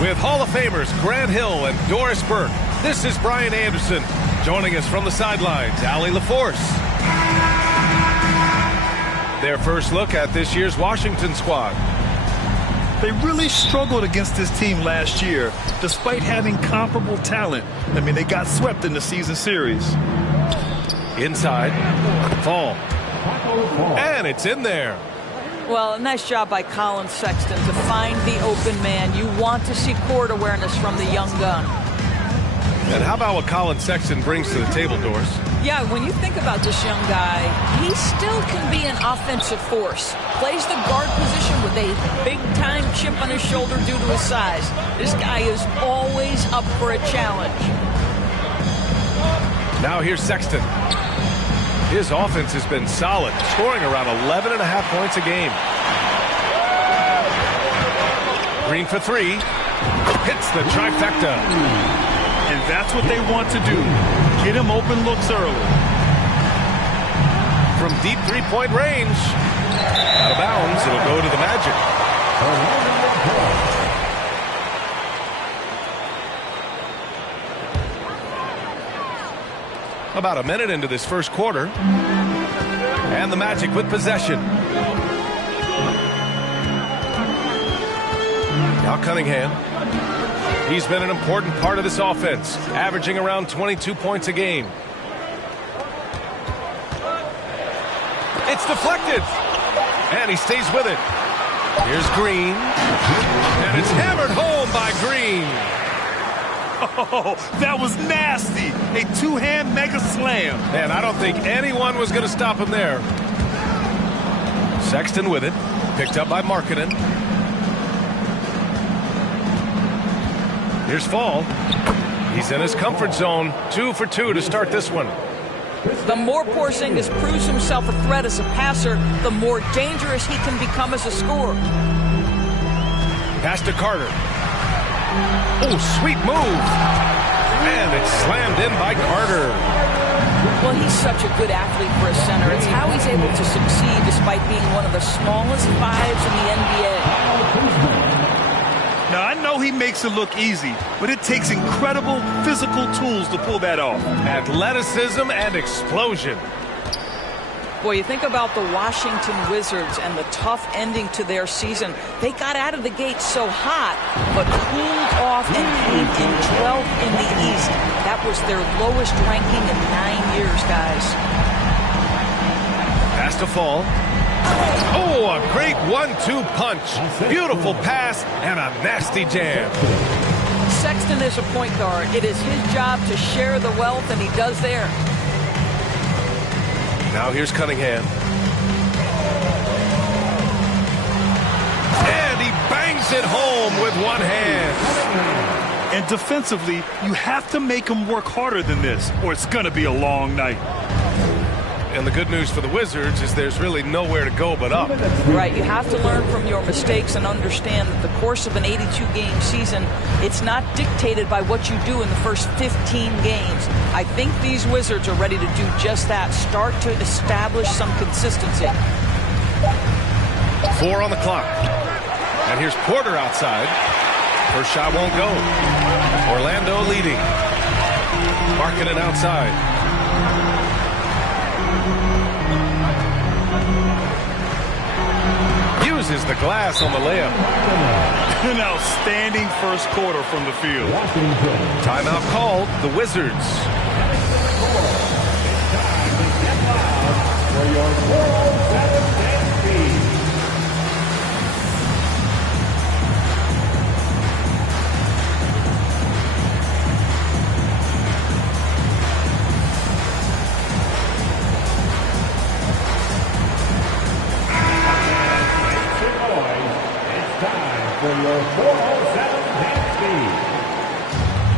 With Hall of Famers Grant Hill and Doris Burke, this is Brian Anderson. Joining us from the sidelines, Allie LaForce. Their first look at this year's Washington squad. They really struggled against this team last year, despite having comparable talent. I mean, they got swept in the season series. Inside, Fall. And it's in there. Well, a nice job by Colin Sexton to find the open man. You want to see court awareness from the young gun. And how about what Colin Sexton brings to the table, Doris? Yeah, when you think about this young guy, he still can be an offensive force. Plays the guard position with a big-time chip on his shoulder due to his size. This guy is always up for a challenge. Now here's Sexton. His offense has been solid, scoring around 11.5 points a game. Green for three. Hits the trifecta. And that's what they want to do. Get him open looks early. From deep three-point range. Out of bounds, it'll go to the Magic. About a minute into this first quarter. And the Magic with possession. Now Cunningham. He's been an important part of this offense, averaging around 22 points a game. It's deflected. And he stays with it. Here's Green. And it's hammered home by Green. Oh, that was nasty. A two-hand mega slam. Man, I don't think anyone was going to stop him there. Sexton with it. Picked up by Markkanen. Here's Fall. He's in his comfort zone. 2 for 2 to start this one. The more Porzingis proves himself a threat as a passer, the more dangerous he can become as a scorer. Pass to Carter. Oh, sweet move. And it's slammed in by Carter. Well, he's such a good athlete for a center. It's how he's able to succeed despite being one of the smallest fives in the NBA. Now, I know he makes it look easy, but it takes incredible physical tools to pull that off. Athleticism and explosion. Boy, you think about the Washington Wizards and the tough ending to their season. They got out of the gate so hot, but cooled off and came in 12th in the East. That was their lowest ranking in 9 years, guys. Pass to Fall. Oh, a great 1-2 punch. Beautiful pass and a nasty jam. Sexton is a point guard. It is his job to share the wealth, and he does there. Now here's Cunningham. And he bangs it home with one hand. And defensively, you have to make him work harder than this, or it's going to be a long night. And the good news for the Wizards is there's really nowhere to go but up. Right, you have to learn from your mistakes and understand that the course of an 82-game season, it's not dictated by what you do in the first 15 games. I think these Wizards are ready to do just that, start to establish some consistency. 4 on the clock. And here's Porter outside. First shot won't go. Orlando leading. Markkanen outside. Uses the glass on the layup. An outstanding first quarter from the field. Timeout called. The Wizards.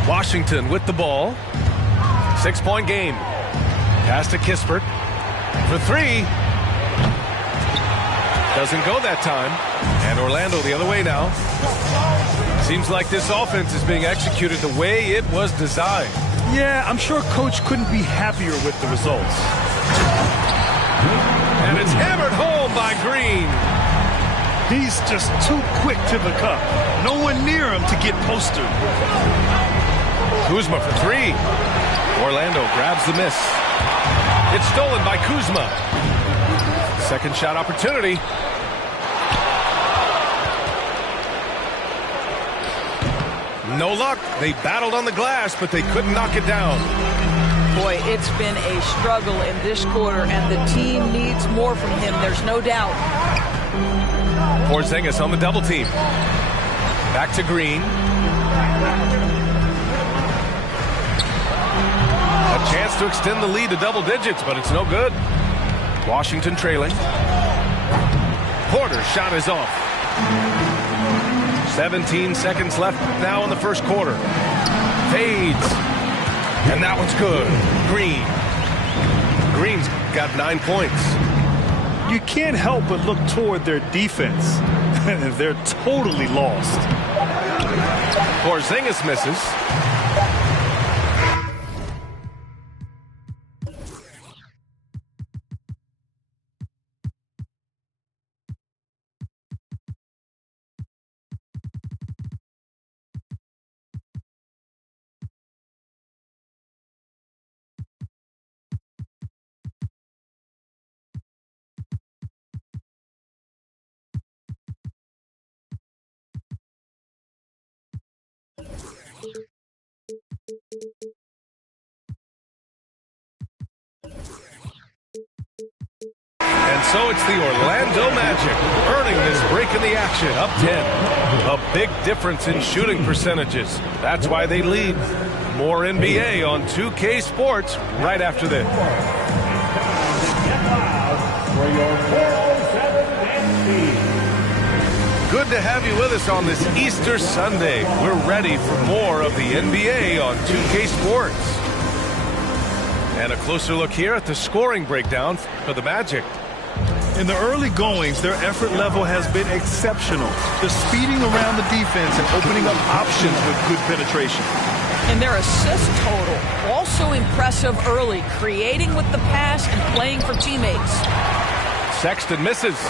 Washington with the ball. 6-point game. Pass to Kispert. For 3. Doesn't go that time. And Orlando the other way now. Seems like this offense is being executed the way it was designed. Yeah, I'm sure Coach couldn't be happier with the results. And it's hammered home by Green. He's just too quick to the cup. No one near him to get postered. Kuzma for three. Orlando grabs the miss. It's stolen by Kuzma. Second shot opportunity. No luck. They battled on the glass, but they couldn't knock it down. Boy, it's been a struggle in this quarter, and the team needs more from him. There's no doubt. Porzingis on the double team. Back to Green. A chance to extend the lead to double digits, but it's no good. Washington trailing. Porter's shot is off. 17 seconds left now in the first quarter. Fades. And that one's good. Green. Green's got 9 points. You can't help but look toward their defense. They're totally lost. Porzingis misses. And so it's the Orlando Magic earning this break in the action, up 10. A big difference in shooting percentages. That's why they lead. More NBA on 2K Sports right after this. Good to have you with us on this Easter Sunday. We're ready for more of the NBA on 2K Sports. And a closer look here at the scoring breakdown for the Magic. In the early goings, their effort level has been exceptional. They're speeding around the defense and opening up options with good penetration. And their assist total, also impressive early, creating with the pass and playing for teammates. Sexton misses.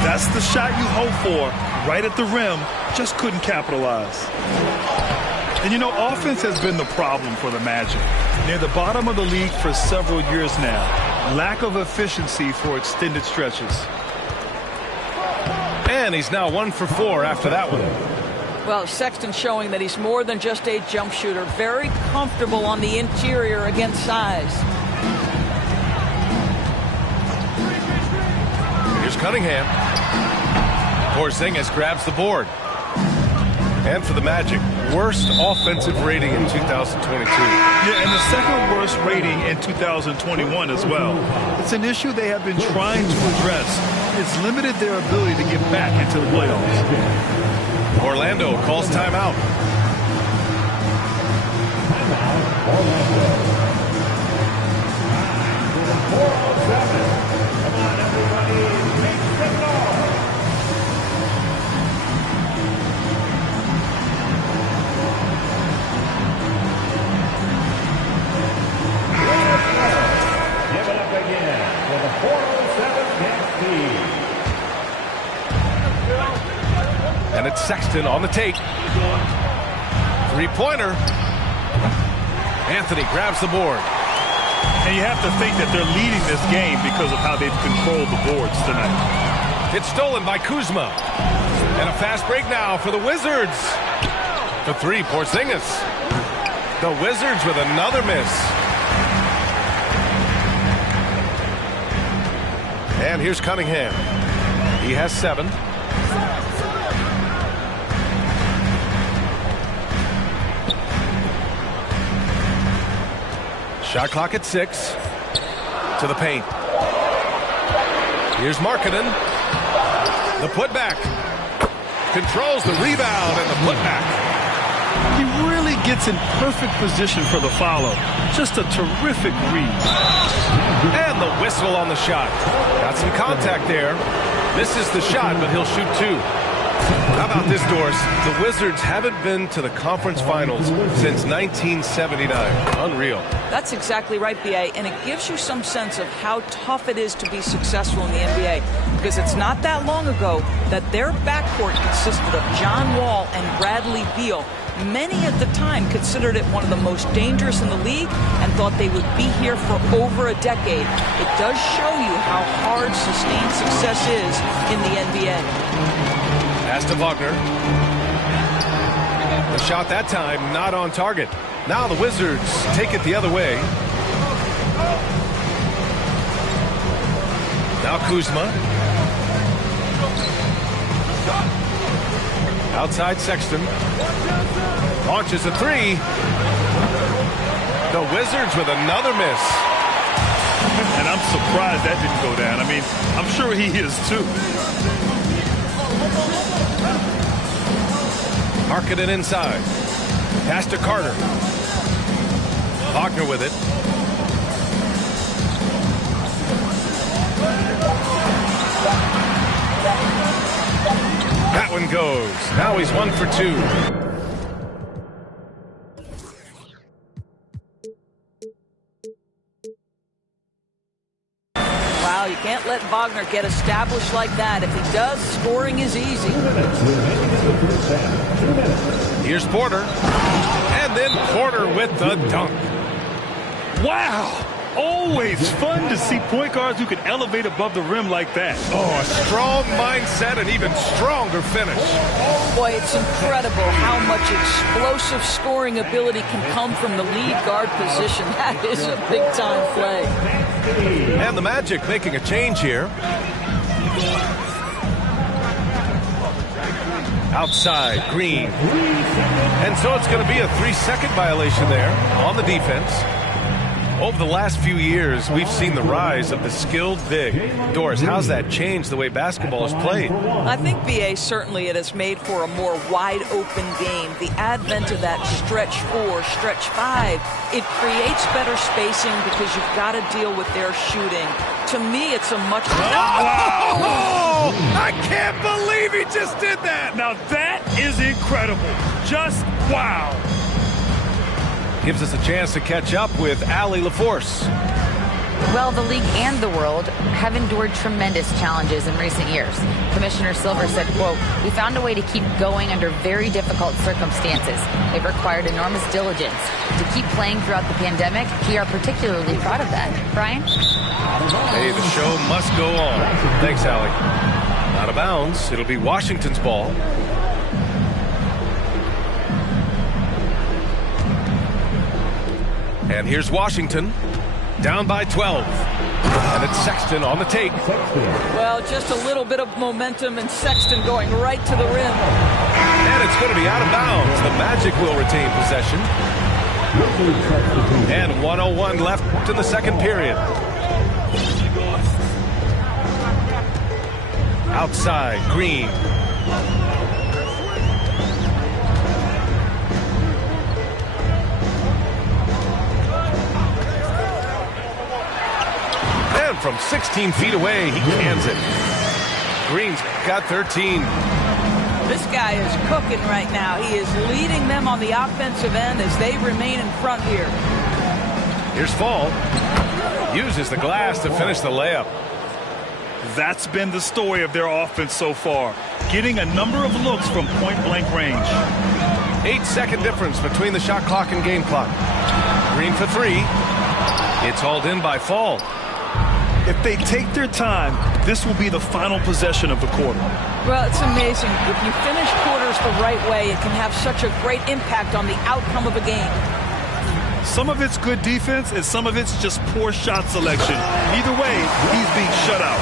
That's the shot you hope for, right at the rim, just couldn't capitalize. And you know, offense has been the problem for the Magic. Near the bottom of the league for several years now. Lack of efficiency for extended stretches. And he's now 1 for 4 after that one. Well, Sexton showing that he's more than just a jump shooter. Very comfortable on the interior against size. Here's Cunningham. Porzingis grabs the board. And for the Magic, worst offensive rating in 2022. Yeah, and the second worst rating in 2021 as well. It's an issue they have been trying to address. It's limited their ability to get back into the playoffs. Orlando calls timeout. And it's Sexton on the take. Three-pointer. Anthony grabs the board. And you have to think that they're leading this game because of how they've controlled the boards tonight. It's stolen by Kuzma. And a fast break now for the Wizards. For three, Porzingis. The Wizards with another miss. And here's Cunningham. He has 7. Shot clock at 6. To the paint. Here's Markkanen. The putback. Controls the rebound and the putback. He really gets in perfect position for the follow. Just a terrific read. And the whistle on the shot. Got some contact there. Misses the shot, but he'll shoot 2. How about this, Doris? The Wizards haven't been to the conference finals since 1979. Unreal. That's exactly right, B.A., and it gives you some sense of how tough it is to be successful in the NBA, because it's not that long ago that their backcourt consisted of John Wall and Bradley Beal. Many at the time considered it one of the most dangerous in the league and thought they would be here for over a decade. It does show you how hard sustained success is in the NBA. Pass to Wagner. The shot that time not on target. Now the Wizards take it the other way. Now Kuzma. Outside Sexton. Launches a three. The Wizards with another miss. And I'm surprised that didn't go down. I mean, I'm sure he is too. Marking it inside. Pass to Carter. Wagner with it. That one goes. Now he's 1 for 2. Wow, you can't let Wagner get established like that. If he does, scoring is easy. Here's Porter. And then Porter with the dunk. Wow! Always fun to see point guards who can elevate above the rim like that. Oh, a strong mindset and even stronger finish. Boy, it's incredible how much explosive scoring ability can come from the lead guard position. That is a big-time play. And the Magic making a change here. Outside, Green. And so it's going to be a 3-second violation there on the defense. Over the last few years, we've seen the rise of the skilled big. Doris, how's that changed the way basketball is played? I think, B.A., certainly it has made for a more wide-open game. The advent of that stretch 4, stretch 5, it creates better spacing because you've got to deal with their shooting. To me, it's a much... Oh, I can't believe he just did that! Now that is incredible. Just wow. Gives us a chance to catch up with Allie LaForce. Well, the league and the world have endured tremendous challenges in recent years. Commissioner Silver said, quote, "We found a way to keep going under very difficult circumstances. It required enormous diligence. To keep playing throughout the pandemic, we are particularly proud of that." Brian? Hey, the show must go on. Thanks, Allie. Out of bounds. It'll be Washington's ball. And here's Washington, down by 12. And it's Sexton on the take. Well, just a little bit of momentum and Sexton going right to the rim. And it's going to be out of bounds. The Magic will retain possession. And 1:01 left in the second period. Outside, Green. From 16 feet away, he cans it. Green's got 13. This guy is cooking right now. He is leading them on the offensive end as they remain in front here. Here's Fall. Uses the glass to finish the layup. That's been the story of their offense so far. Getting a number of looks from point-blank range. 8-second difference between the shot clock and game clock. Green for 3. It's hauled in by Fall. If they take their time, this will be the final possession of the quarter. Well, it's amazing. If you finish quarters the right way, it can have such a great impact on the outcome of a game. Some of it's good defense, and some of it's just poor shot selection. Either way, he's being shut out.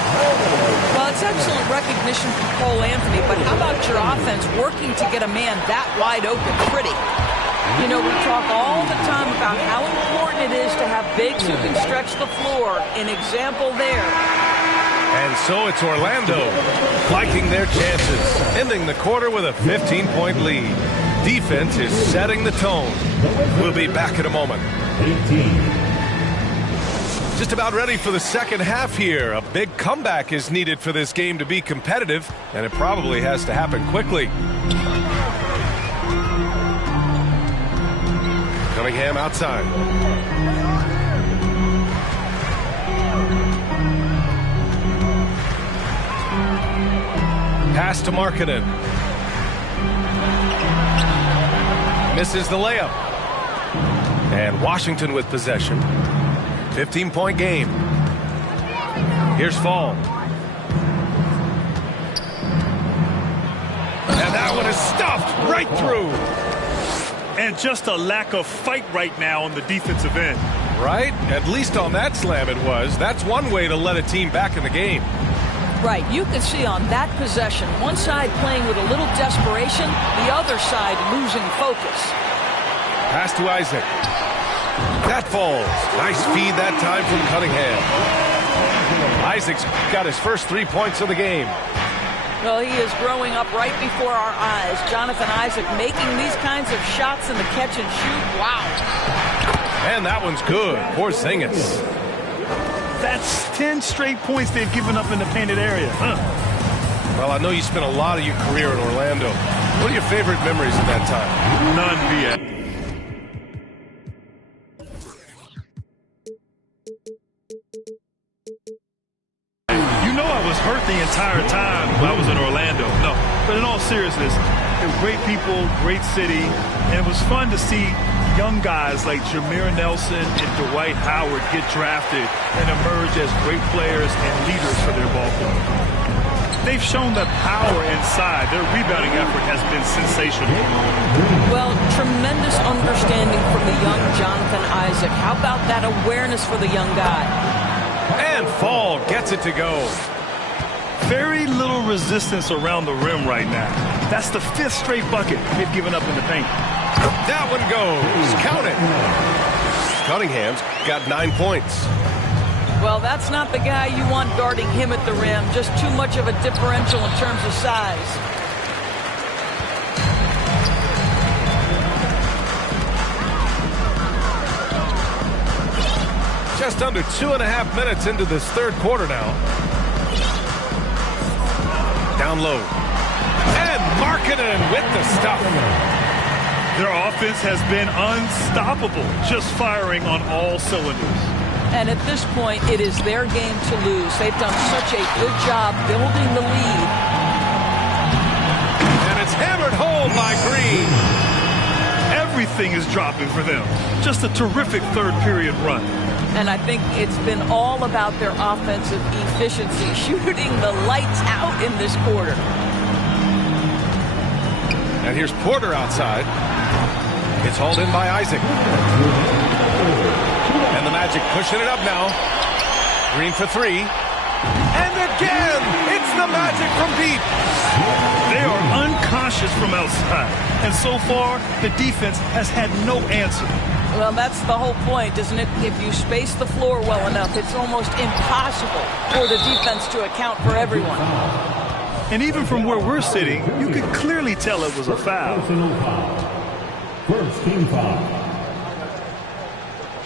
Well, it's excellent recognition from Cole Anthony, but how about your offense working to get a man that wide open pretty? You know, we talk all the time about how important it is to have bigs who can stretch the floor. An example there. And so it's Orlando liking their chances, ending the quarter with a 15-point lead. Defense is setting the tone. We'll be back in a moment. Just about ready for the second half here. A big comeback is needed for this game to be competitive, and it probably has to happen quickly. Cunningham outside. Pass to Markkanen. Misses the layup. And Washington with possession. 15-point game. Here's Fall. And that one is stuffed right through. And just a lack of fight right now on the defensive end. Right? At least on that slam it was. That's one way to let a team back in the game. Right. You can see on that possession, one side playing with a little desperation, the other side losing focus. Pass to Isaac. That falls. Nice feed that time from Cunningham. Isaac's got his first 3 points of the game. Well, he is growing up right before our eyes. Jonathan Isaac making these kinds of shots in the catch and shoot. Wow. And that one's good. Porzingis. That's 10 straight points they've given up in the painted area. Well, I know you spent a lot of your career in Orlando. What are your favorite memories of that time? None, B.A. Hurt the entire time when I was in Orlando. No, but in all seriousness, they're great people, great city, and it was fun to see young guys like Jameer Nelson and Dwight Howard get drafted and emerge as great players and leaders for their ball club. They've shown that power inside. Their rebounding effort has been sensational. Well, tremendous understanding from the young Jonathan Isaac. How about that awareness for the young guy? And Fall gets it to go. Very little resistance around the rim right now. That's the 5th straight bucket they've given up in the paint. That one goes. Count it. Cunningham's got 9 points. Well, that's not the guy you want guarding him at the rim. Just too much of a differential in terms of size. Just under 2.5 minutes into this third quarter now. Down low. And Markkanen with the stuff. Their offense has been unstoppable, just firing on all cylinders. And at this point, it is their game to lose. They've done such a good job building the lead. And it's hammered home by Green. Everything is dropping for them. Just a terrific third period run. And I think it's been all about their offensive efficiency, shooting the lights out in this quarter. And here's Porter outside. It's hauled in by Isaac. And the Magic pushing it up now. Green for 3. And again, it's the Magic from deep. They are unconscious from outside. And so far, the defense has had no answer. Well, that's the whole point, isn't it? If you space the floor well enough, it's almost impossible for the defense to account for everyone. And even from where we're sitting, you could clearly tell it was a foul. First team foul.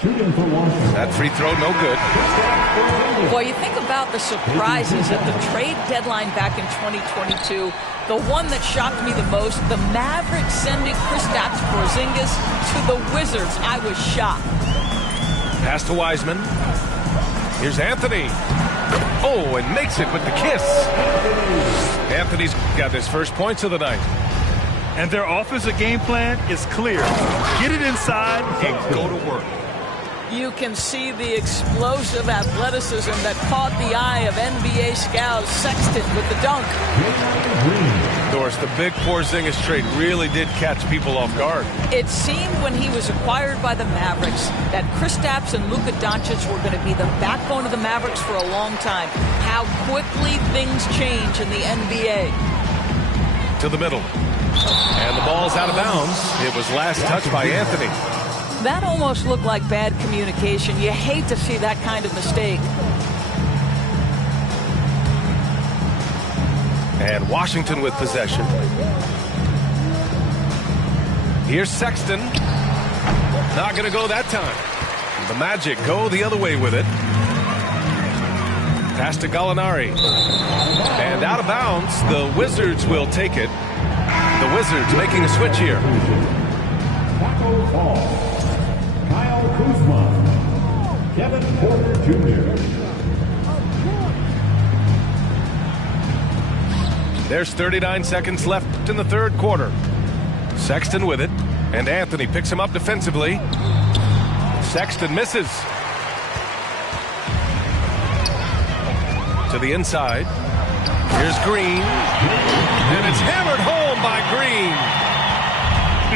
Shooting for Washington. That free throw, no good. Boy, you think about the surprises at the trade deadline back in 2022. The one that shocked me the most, the Mavericks sending Kristaps Porzingis to the Wizards. I was shocked. Pass to Wiseman. Here's Anthony. Oh, and makes it with the kiss. Anthony's got his first points of the night. And their offensive game plan is clear. Get it inside and go to work. You can see the explosive athleticism that caught the eye of NBA scout Sexton with the dunk. Doris, the big Porzingis trade really did catch people off guard. It seemed when he was acquired by the Mavericks that Kristaps and Luka Doncic were going to be the backbone of the Mavericks for a long time. How quickly things change in the NBA. To the middle. And the ball's out of bounds. It was last touched by Anthony. That almost looked like bad communication. You hate to see that kind of mistake. And Washington with possession. Here's Sexton. Not going to go that time. The Magic go the other way with it. Pass to Gallinari. And out of bounds. The Wizards will take it. The Wizards making a switch here. Taco Fall. Kyle Kuzma. Kevin Porter Jr. There's 39 seconds left in the third quarter. Sexton with it, and Anthony picks him up defensively. Sexton misses. To the inside. Here's Green. And it's hammered home by Green.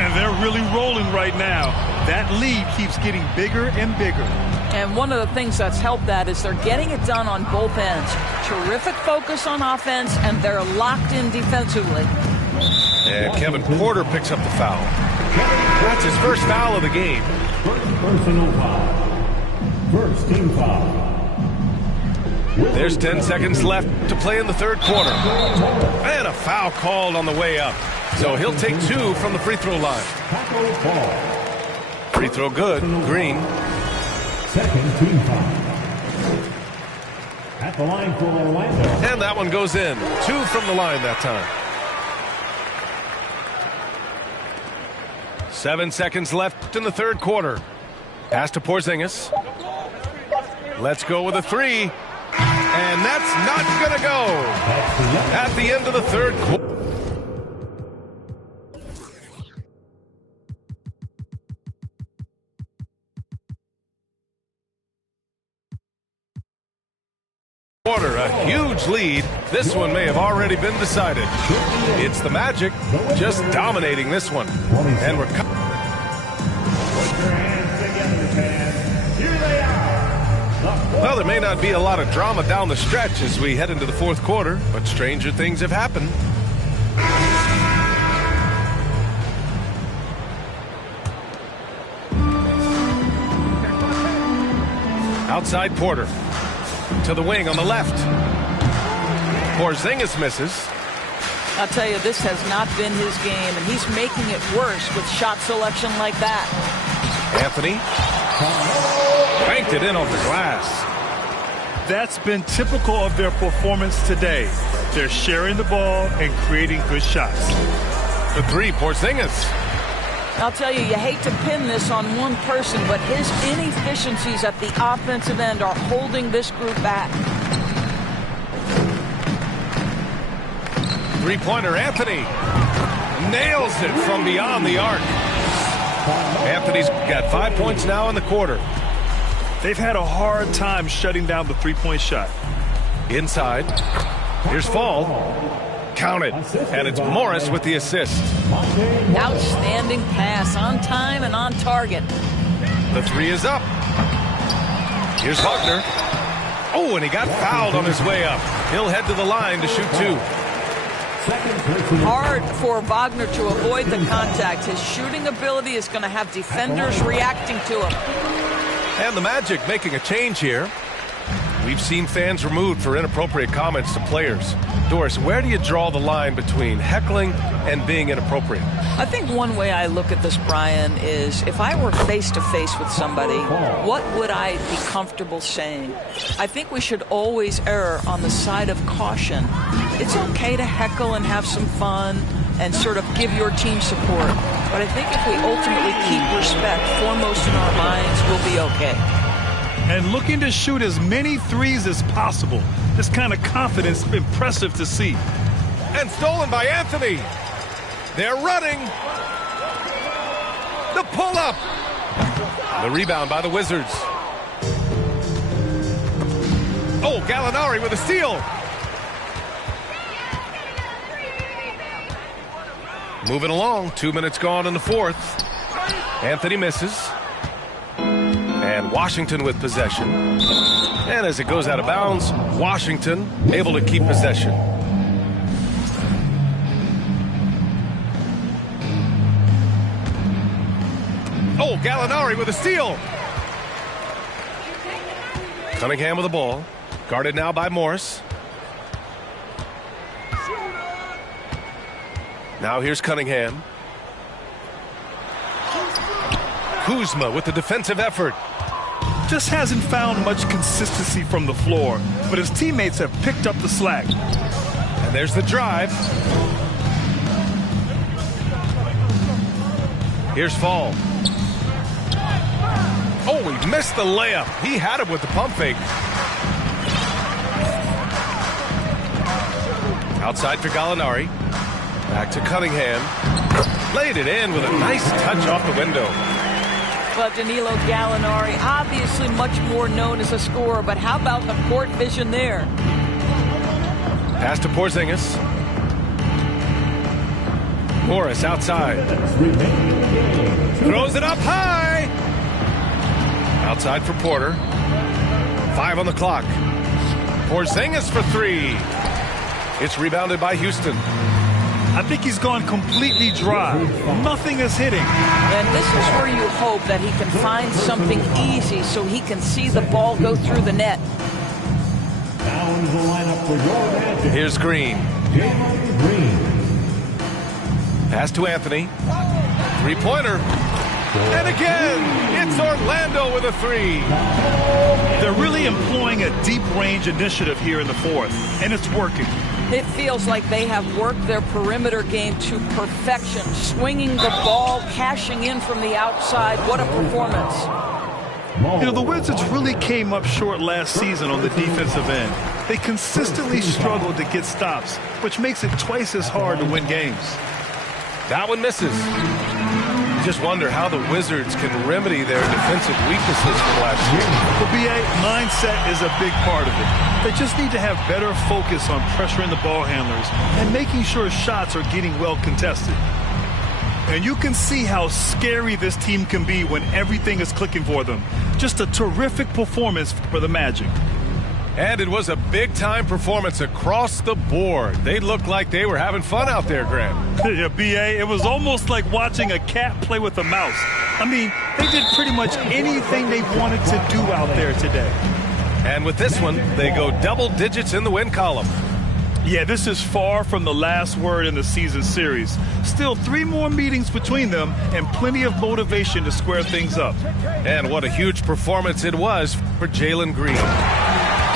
And they're really rolling right now. That lead keeps getting bigger and bigger. And one of the things that's helped that is they're getting it done on both ends. Terrific focus on offense, and they're locked in defensively. And Kevin Porter picks up the foul. That's his first foul of the game. First personal foul. First team foul. There's 10 seconds left to play in the third quarter. And a foul called on the way up. So he'll take 2 from the free throw line. Taco Fall. Free throw good. Green. Second team foul. At the line for Orlando. And that one goes in. 2 from the line that time. 7 seconds left in the third quarter. Pass to Porzingis. Let's go with a 3. And that's not going to go. At the end of the third quarter. A huge lead. This one may have already been decided. It's the Magic just dominating this one. And we're well, there may not be a lot of drama down the stretch as we head into the fourth quarter, but stranger things have happened. Outside Porter. To the wing on the left. Porzingis misses. I'll tell you, this has not been his game, and he's making it worse with shot selection like that. Anthony banked it in off the glass. That's been typical of their performance today. They're sharing the ball and creating good shots. The 3, Porzingis. I'll tell you, you hate to pin this on one person, but his inefficiencies at the offensive end are holding this group back. Three-pointer, Anthony. Nails it from beyond the arc. Anthony's got 5 points now in the quarter. They've had a hard time shutting down the three-point shot. Inside. Here's Fall. Count it. And it's Morris with the assist. Outstanding pass, on time and on target. The 3 is up. Here's Wagner. Oh, and he got fouled on his way up. He'll head to the line to shoot 2. Hard for Wagner to avoid the contact. His shooting ability is going to have defenders reacting to him. And the Magic making a change here. We've seen fans removed for inappropriate comments to players. Doris, where do you draw the line between heckling and being inappropriate? I think one way I look at this, Brian, is if I were face-to-face with somebody, what would I be comfortable saying? I think we should always err on the side of caution. It's okay to heckle and have some fun and sort of give your team support. But I think if we ultimately keep respect foremost in our minds, we'll be okay. And looking to shoot as many threes as possible. This kind of confidence, impressive to see. And stolen by Anthony. They're running. The pull-up. The rebound by the Wizards. Oh, Gallinari with a steal. Moving along, 2 minutes gone in the fourth. Anthony misses. And Washington with possession. And as it goes out of bounds, Washington able to keep possession. Oh, Gallinari with a steal. Cunningham with the ball. Guarded now by Morris. Now here's Cunningham. Kuzma with the defensive effort. just hasn't found much consistency from the floor, but his teammates have picked up the slack. And there's the drive. Here's Fall. Oh, he missed the layup. He had him with the pump fake. Outside for Gallinari. Back to Cunningham. Laid it in with a nice touch off the window. Well, Danilo Gallinari, obviously much more known as a scorer, but how about the court vision there? Pass to Porzingis. Morris outside. Throws it up high. Outside for Porter. 5 on the clock. Porzingis for 3. It's rebounded by Houston. I think he's gone completely dry. Nothing is hitting. And this is where you hope that he can find something easy so he can see the ball go through the net. Now into the lineup for your Magic. Here's Green. Jalen Green. Pass to Anthony. 3-pointer. And again, it's Orlando with a 3. They're really employing a deep range initiative here in the fourth, and it's working. It feels like they have worked their perimeter game to perfection, swinging the ball, cashing in from the outside. What a performance. You know, the Wizards really came up short last season on the defensive end. They consistently struggled to get stops, which makes it twice as hard to win games. That one misses. You just wonder how the Wizards can remedy their defensive weaknesses from last year. The BA mindset is a big part of it. They just need to have better focus on pressuring the ball handlers and making sure shots are getting well contested. And you can see how scary this team can be when everything is clicking for them. Just a terrific performance for the Magic. And it was a big-time performance across the board. They looked like they were having fun out there, Grant. Yeah, BA, it was almost like watching a cat play with a mouse. I mean, they did pretty much anything they wanted to do out there today. And with this one, they go double digits in the win column. Yeah, this is far from the last word in the season series. Still 3 more meetings between them and plenty of motivation to square things up. And what a huge performance it was for Jalen Green.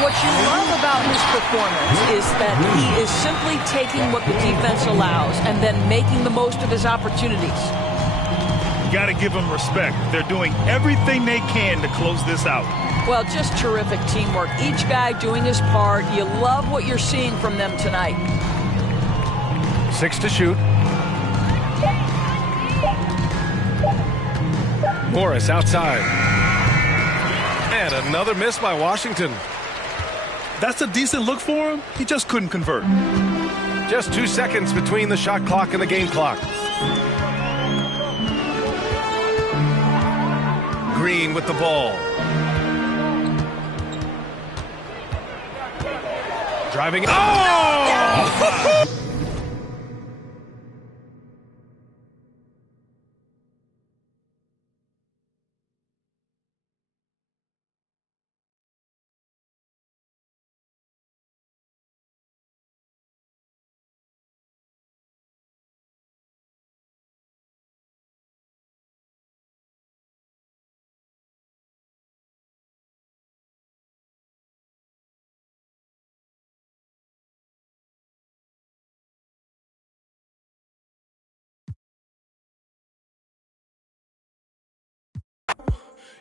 What you love about his performance is that he is simply taking what the defense allows and then making the most of his opportunities. You got to give them respect. They're doing everything they can to close this out. Well, just terrific teamwork. Each guy doing his part. You love what you're seeing from them tonight. 6 to shoot. Morris outside. And another miss by Washington. That's a decent look for him. He just couldn't convert. Just 2 seconds between the shot clock and the game clock. Green with the ball. Driving. Oh!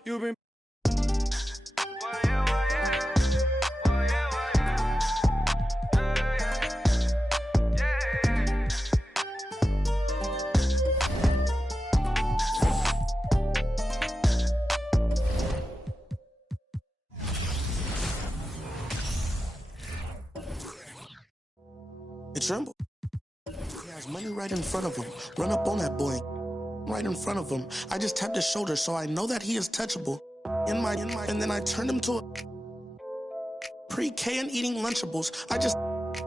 You've been It trembled. He has money right in front of him. Run up on that boy. Right in front of him. I just tapped his shoulder, so I know that he is touchable. And then I turned him to a pre-K and eating Lunchables.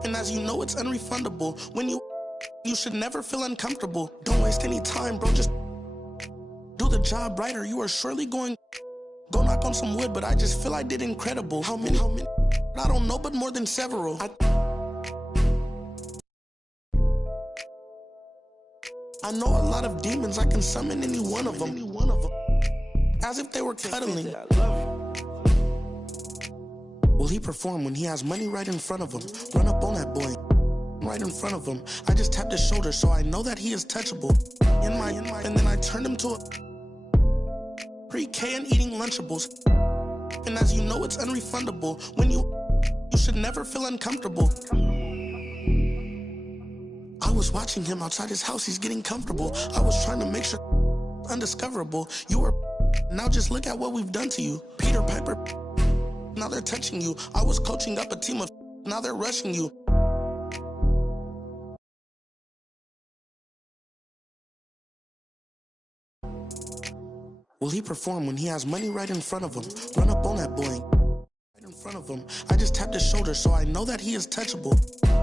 And as you know, it's unrefundable. When you should never feel uncomfortable. Don't waste any time, bro. Just do the job right, or you are surely going. Go knock on some wood, but I just feel I did incredible. How many? I don't know, but more than several. I know a lot of demons, I can summon any one of them. As if they were cuddling. Will he perform when he has money right in front of him? Run up on that boy right in front of him. I just tapped his shoulder so I know that he is touchable. And then I turned him to a pre-K and eating Lunchables. And as you know, it's unrefundable. When you should never feel uncomfortable. I was watching him outside his house. He's getting comfortable. I was trying to make sure undiscoverable. You were now just look at what we've done to you. Peter Piper. Now they're touching you. I was coaching up a team of now they're rushing you. Will he perform when he has money right in front of him? Run up on that boy right in front of him. I just tapped his shoulder so I know that he is touchable.